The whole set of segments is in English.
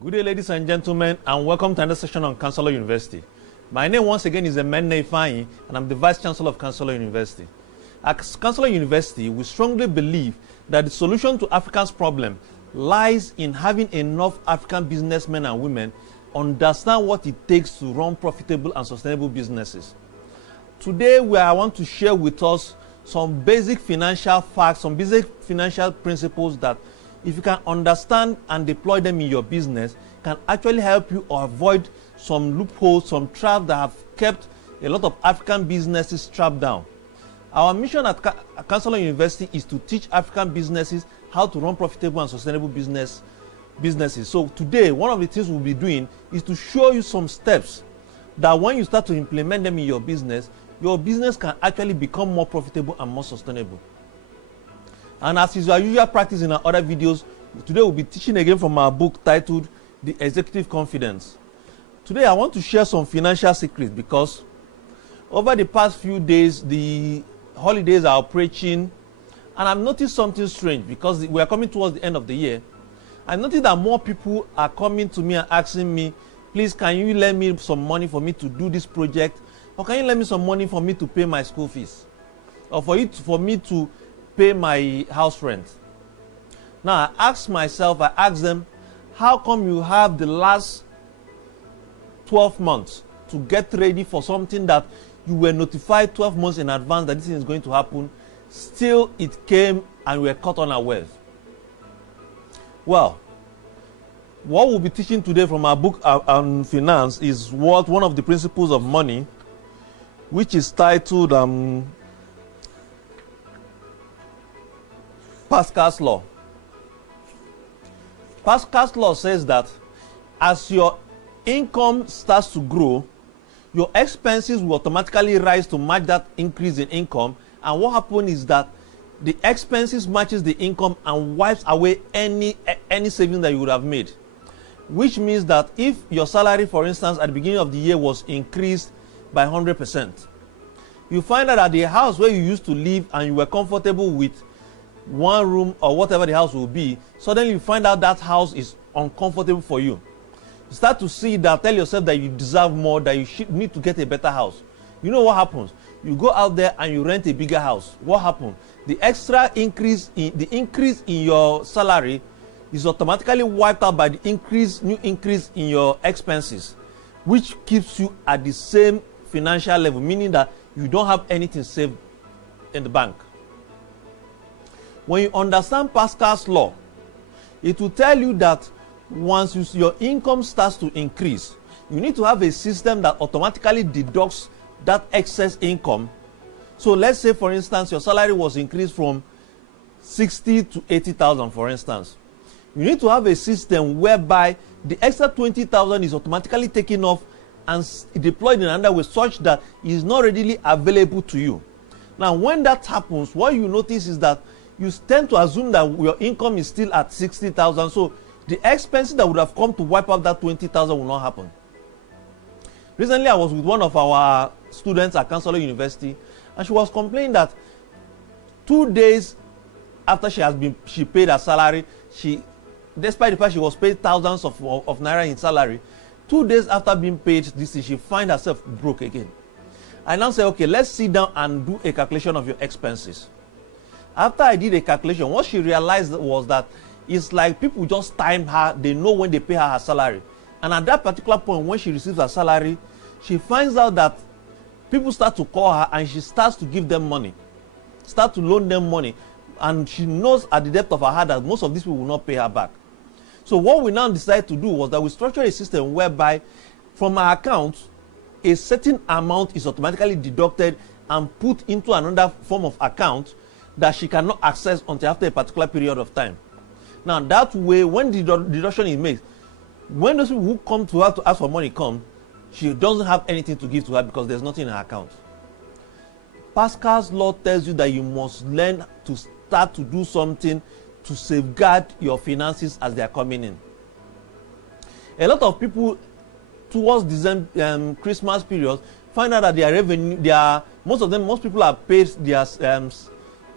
Good day, ladies and gentlemen, and welcome to another session on Chancellor University. My name once again is Emenne Ifeanyi, and I'm the Vice Chancellor of Chancellor University. At Chancellor University, we strongly believe that the solution to Africa's problem lies in having enough African businessmen and women understand what it takes to run profitable and sustainable businesses. Today, I want to share with us some basic financial facts, some basic financial principles that if you can understand and deploy them in your business, can actually help you avoid some loopholes, some traps that have kept a lot of African businesses trapped down. Our mission at Chancellor University is to teach African businesses how to run profitable and sustainable businesses. So today, one of the things we'll be doing is to show you some steps that when you start to implement them in your business can actually become more profitable and more sustainable. And as is our usual practice in our other videos, today we'll be teaching again from our book titled The Executive Confidence. Today I want to share some financial secrets because over the past few days, the holidays are approaching, and I've noticed something strange because we are coming towards the end of the year. I noticed that more people are coming to me and asking me, please, can you lend me some money for me to do this project? Or can you lend me some money for me to pay my school fees? Or for me to pay my house rent? Now I ask them, how come you have the last 12 months to get ready for something that you were notified 12 months in advance that this thing is going to happen, still it came and we were caught unawares? Well, what we'll be teaching today from our book on finance is one of the principles of money, which is titled Pascal's Law. Pascal's Law says that as your income starts to grow, your expenses will automatically rise to match that increase in income, and what happens is that the expenses matches the income and wipes away any savings that you would have made. Which means that if your salary, for instance, at the beginning of the year was increased by 100%, you find out that the house where you used to live and you were comfortable with one room or whatever the house will be, suddenly you find out that house is uncomfortable for you. You start to see that, tell yourself that you deserve more, that you need to get a better house. You know what happens? You go out there and you rent a bigger house. What happens? The extra increase in your salary is automatically wiped out by the new increase in your expenses, which keeps you at the same financial level, meaning that you don't have anything saved in the bank. When you understand Pascal's Law, it will tell you that once your income starts to increase, you need to have a system that automatically deducts that excess income. So let's say, for instance, your salary was increased from 60 to 80,000, for instance. You need to have a system whereby the extra 20,000 is automatically taken off and deployed in another way such that it is not readily available to you. Now, when that happens, what you notice is that you tend to assume that your income is still at 60,000, so the expenses that would have come to wipe out that 20,000 will not happen. Recently, I was with one of our students at Chancellor University, and she was complaining that 2 days after she paid her salary, despite the fact she was paid thousands of naira in salary, 2 days after being paid this, she find herself broke again. I now say, okay, let's sit down and do a calculation of your expenses. After I did a calculation, what she realized was that it's like people just time her, they know when they pay her salary. And at that particular point, when she receives her salary, she finds out that people start to call her and she starts to give them money, start to loan them money. And she knows at the depth of her heart that most of these people will not pay her back. So what we now decided to do was that we structured a system whereby from her account, a certain amount is automatically deducted and put into another form of account that she cannot access until after a particular period of time. Now that way, when the deduction is made, when those people who come to her to ask for money come, she doesn't have anything to give to her because there's nothing in her account. Pascal's Law tells you that you must learn to start to do something to safeguard your finances as they are coming in. A lot of people towards December, Christmas period, find out that their revenue, most people are paid their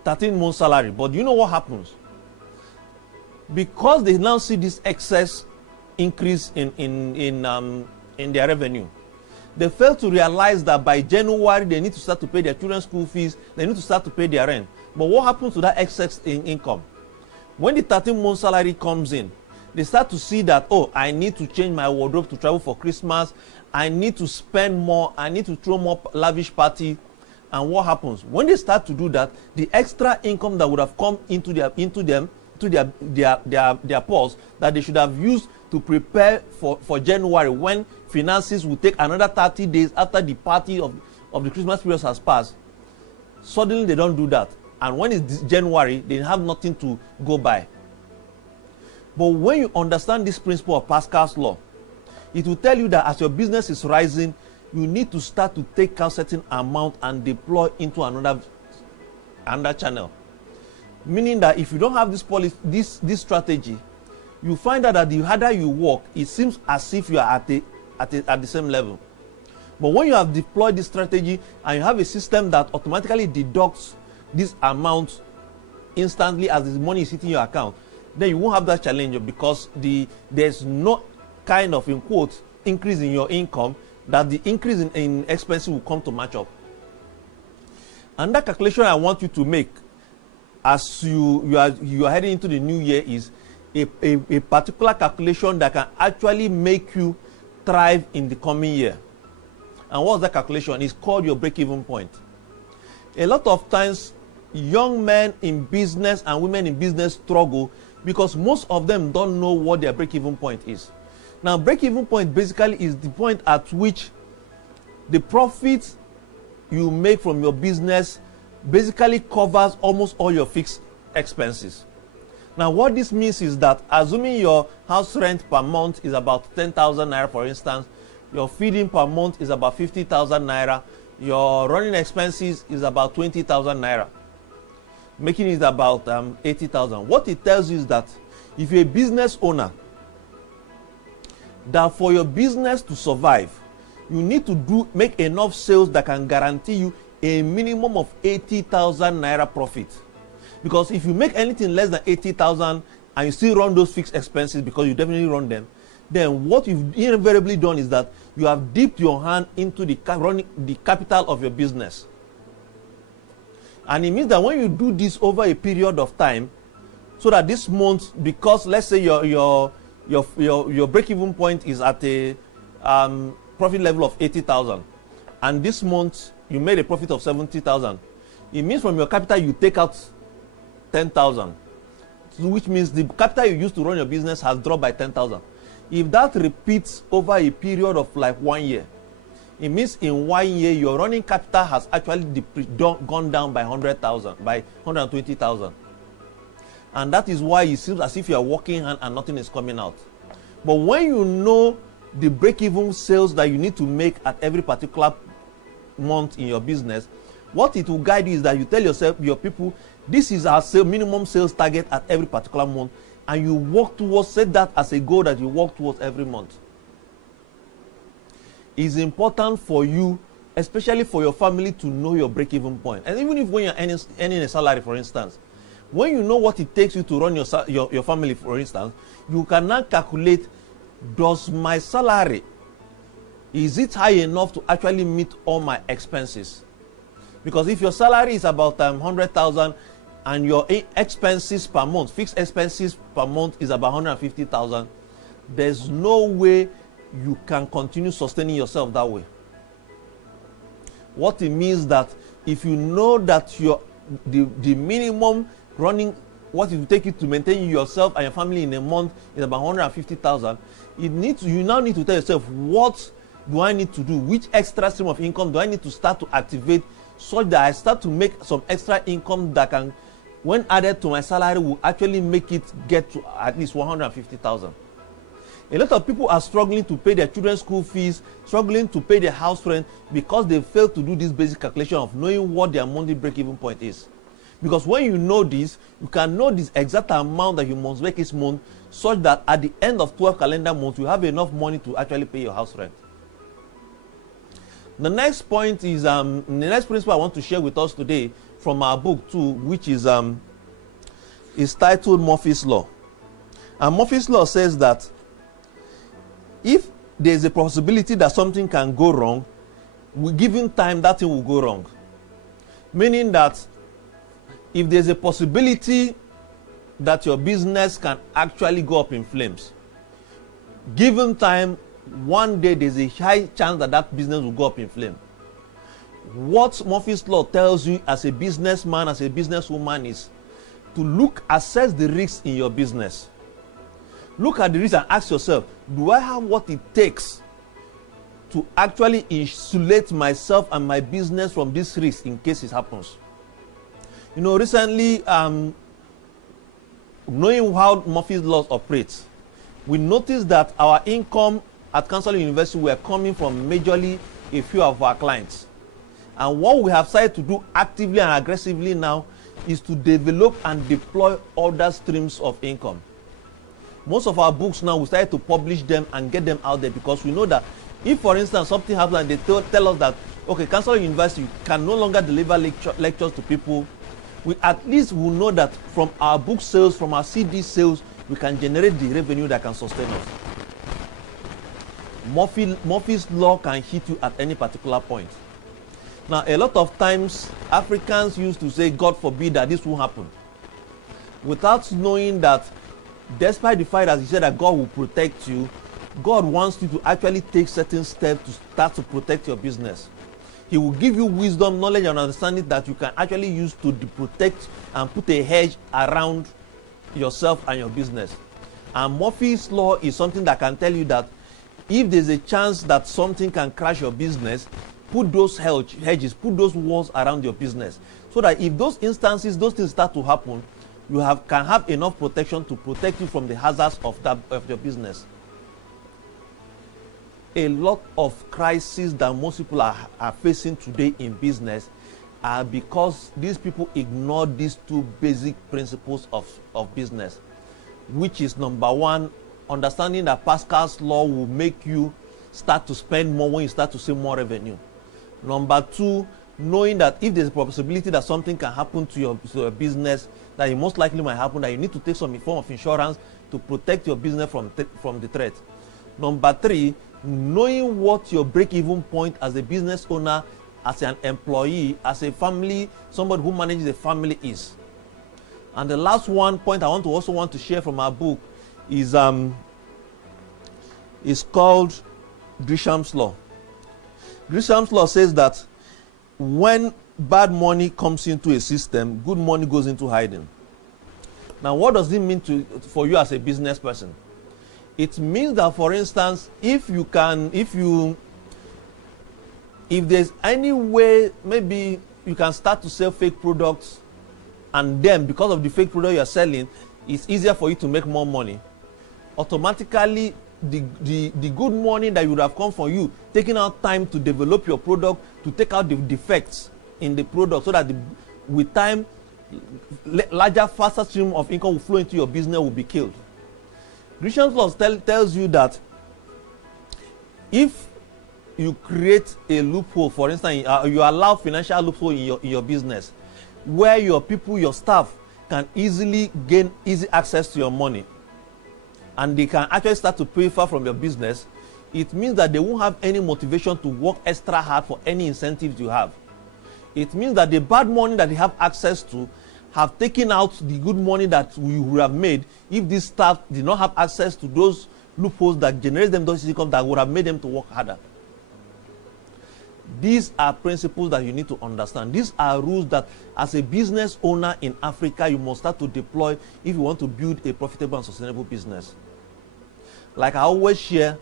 13-month salary. But you know what happens? Because they now see this excess increase in their revenue. They fail to realize that by January they need to start to pay their children's school fees, they need to start to pay their rent. But what happens to that excess income? When the 13-month salary comes in, they start to see that, oh, I need to change my wardrobe to travel for Christmas, I need to spend more, I need to throw more lavish party. And what happens? When they start to do that, the extra income that would have come into their purse that they should have used to prepare for January, when finances will take another 30 days after the party of the Christmas period has passed, suddenly they don't do that. And when it's January, they have nothing to go by. But when you understand this principle of Pascal's law, it will tell you that as your business is rising, you need to start to take out certain amount and deploy into another channel. Meaning that if you don't have this policy, this strategy, you find out that the harder you work, it seems as if you are at the same level. But when you have deployed this strategy and you have a system that automatically deducts this amount instantly as the money is hitting your account, then you won't have that challenge, because there's no kind of, in quotes, increase in your income that the increase in expenses will come to match up. And that calculation I want you to make as you are heading into the new year is a particular calculation that can actually make you thrive in the coming year. And what's that calculation? It's called your break-even point. A lot of times, young men in business and women in business struggle because most of them don't know what their break-even point is. Now, break-even point basically is the point at which the profit you make from your business basically covers almost all your fixed expenses. Now, what this means is that, assuming your house rent per month is about 10,000 naira, for instance, your feeding per month is about 50,000 naira, your running expenses is about 20,000 naira, making it about 80,000. What it tells you is that if you're a business owner, that for your business to survive, you need to make enough sales that can guarantee you a minimum of 80,000 naira profit. Because if you make anything less than 80,000 and you still run those fixed expenses, because you definitely run them, then what you've invariably done is that you have dipped your hand into the capital of your business. And it means that when you do this over a period of time, so that this month, because let's say your break-even point is at a profit level of 80,000, and this month you made a profit of 70,000, it means from your capital you take out 10,000, which means the capital you used to run your business has dropped by 10,000. If that repeats over a period of like 1 year, it means in 1 year your running capital has actually gone down by 100,000, by 120,000. And that is why it seems as if you are working and nothing is coming out. But when you know the break-even sales that you need to make at every particular month in your business, what it will guide you is that you tell yourself, your people, this is our minimum sales target at every particular month, and you work towards, set that as a goal that you work towards every month. It's important for you, especially for your family, to know your break-even point. And even if when you're earning a salary, for instance, when you know what it takes you to run your family, for instance, you can now calculate, does my salary, is it high enough to actually meet all my expenses? Because if your salary is about 100,000 and your expenses per month, fixed expenses per month is about 150,000, there's no way you can continue sustaining yourself that way. What it means that if you know that the minimum running, what it will take you to maintain yourself and your family in a month is about 150,000, you now need to tell yourself, what do I need to do? Which extra stream of income do I need to start to activate such that I start to make some extra income that can, when added to my salary, will actually make it get to at least 150,000. A lot of people are struggling to pay their children's school fees, struggling to pay their house rent, because they fail to do this basic calculation of knowing what their monthly break-even point is. Because when you know this, you can know this exact amount that you must make each month, such that at the end of 12 calendar months, you have enough money to actually pay your house rent. The next point is, the next principle I want to share with us today from our book too, which is titled Murphy's Law. And Murphy's Law says that if there's a possibility that something can go wrong, given time, that thing will go wrong. Meaning that if there's a possibility that your business can actually go up in flames, given time, one day there's a high chance that that business will go up in flames. What Murphy's Law tells you as a businessman, as a businesswoman, is to assess the risks in your business. Look at the risks and ask yourself, do I have what it takes to actually insulate myself and my business from this risk in case it happens? You know, recently, knowing how Murphy's Law operates, we noticed that our income at Counselor University were coming from majorly a few of our clients. And what we have started to do actively and aggressively now is to develop and deploy other streams of income. Most of our books now, we started to publish them and get them out there, because we know that if, for instance, something happens and they tell us that, okay, Counselor University can no longer deliver lectures to people, we at least will know that from our book sales, from our CD sales, we can generate the revenue that can sustain us. Murphy's Law can hit you at any particular point. Now, a lot of times, Africans used to say, God forbid that this will happen, without knowing that despite the fact that he said that God will protect you, God wants you to actually take certain steps to start to protect your business. He will give you wisdom, knowledge, and understanding that you can actually use to protect and put a hedge around yourself and your business. And Murphy's Law is something that can tell you that if there's a chance that something can crash your business, put those hedges, put those walls around your business, so that if those instances, those things start to happen, you can have enough protection to protect you from the hazards of your business. A lot of crises that most people are facing today in business are because these people ignore these two basic principles of business, which is, number one, understanding that Pascal's law will make you start to spend more when you start to see more revenue. Number two, knowing that if there's a possibility that something can happen to your business, that it most likely might happen, that you need to take some form of insurance to protect your business from the threat. Number three, knowing what your break-even point as a business owner, as an employee, as a family, somebody who manages a family is. And the last one point I also want to share from our book is called Gresham's Law. Gresham's Law says that when bad money comes into a system, good money goes into hiding. Now, what does it mean for you as a business person? It means that, for instance, if there's any way, maybe you can start to sell fake products, and then because of the fake product you're selling, it's easier for you to make more money. Automatically, the good money that would have come from you taking out time to develop your product, to take out the defects in the product, so that with time, larger, faster stream of income will flow into your business, will be killed. Gresham's Law tells you that if you create a loophole, for instance, you allow financial loophole in your business, where your people, your staff, can easily gain easy access to your money, and they can actually start to pay far from your business, it means that they won't have any motivation to work extra hard for any incentives you have. It means that the bad money that they have access to have taken out the good money that we would have made if this staff did not have access to those loopholes that generate them those income that would have made them to work harder. These are principles that you need to understand. These are rules that, as a business owner in Africa, you must start to deploy if you want to build a profitable and sustainable business. Like I always share,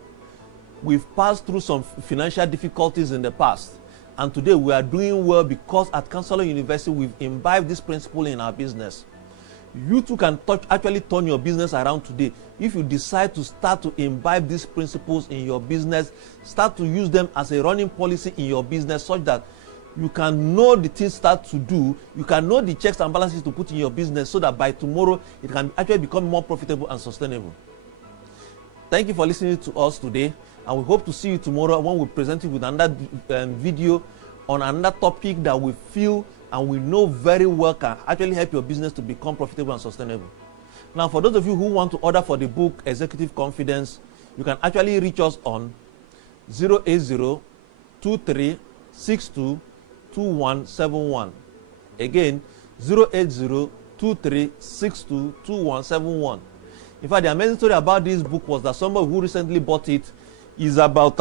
we've passed through some financial difficulties in the past, and today we are doing well because at Counselor University we've imbibed this principle in our business. You too can actually turn your business around today if you decide to start to imbibe these principles in your business, start to use them as a running policy in your business, such that you can know the things start to do, you can know the checks and balances to put in your business, so that by tomorrow it can actually become more profitable and sustainable. Thank you for listening to us today, and we hope to see you tomorrow when we present you with another video on another topic that we feel and we know very well can actually help your business to become profitable and sustainable. Now, for those of you who want to order for the book Executive Confidence, You can actually reach us on 080-2362-2171. Again, 080-2362-2171. In fact, the amazing story about this book was that somebody who recently bought it is about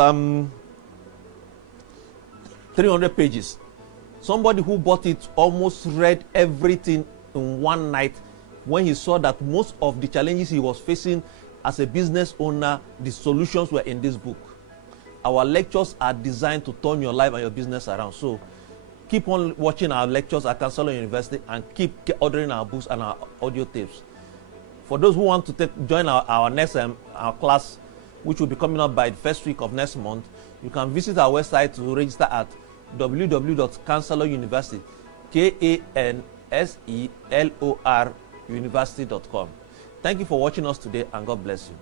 300 pages. Somebody who bought it almost read everything in one night when he saw that most of the challenges he was facing as a business owner, the solutions were in this book. Our lectures are designed to turn your life and your business around. So keep on watching our lectures at Counselor University and keep ordering our books and our audio tapes. For those who want to join our next our class, which will be coming up by the first week of next month, you can visit our website to register at www.counseloruniversity, KANSELOR university.com. Thank you for watching us today, and God bless you.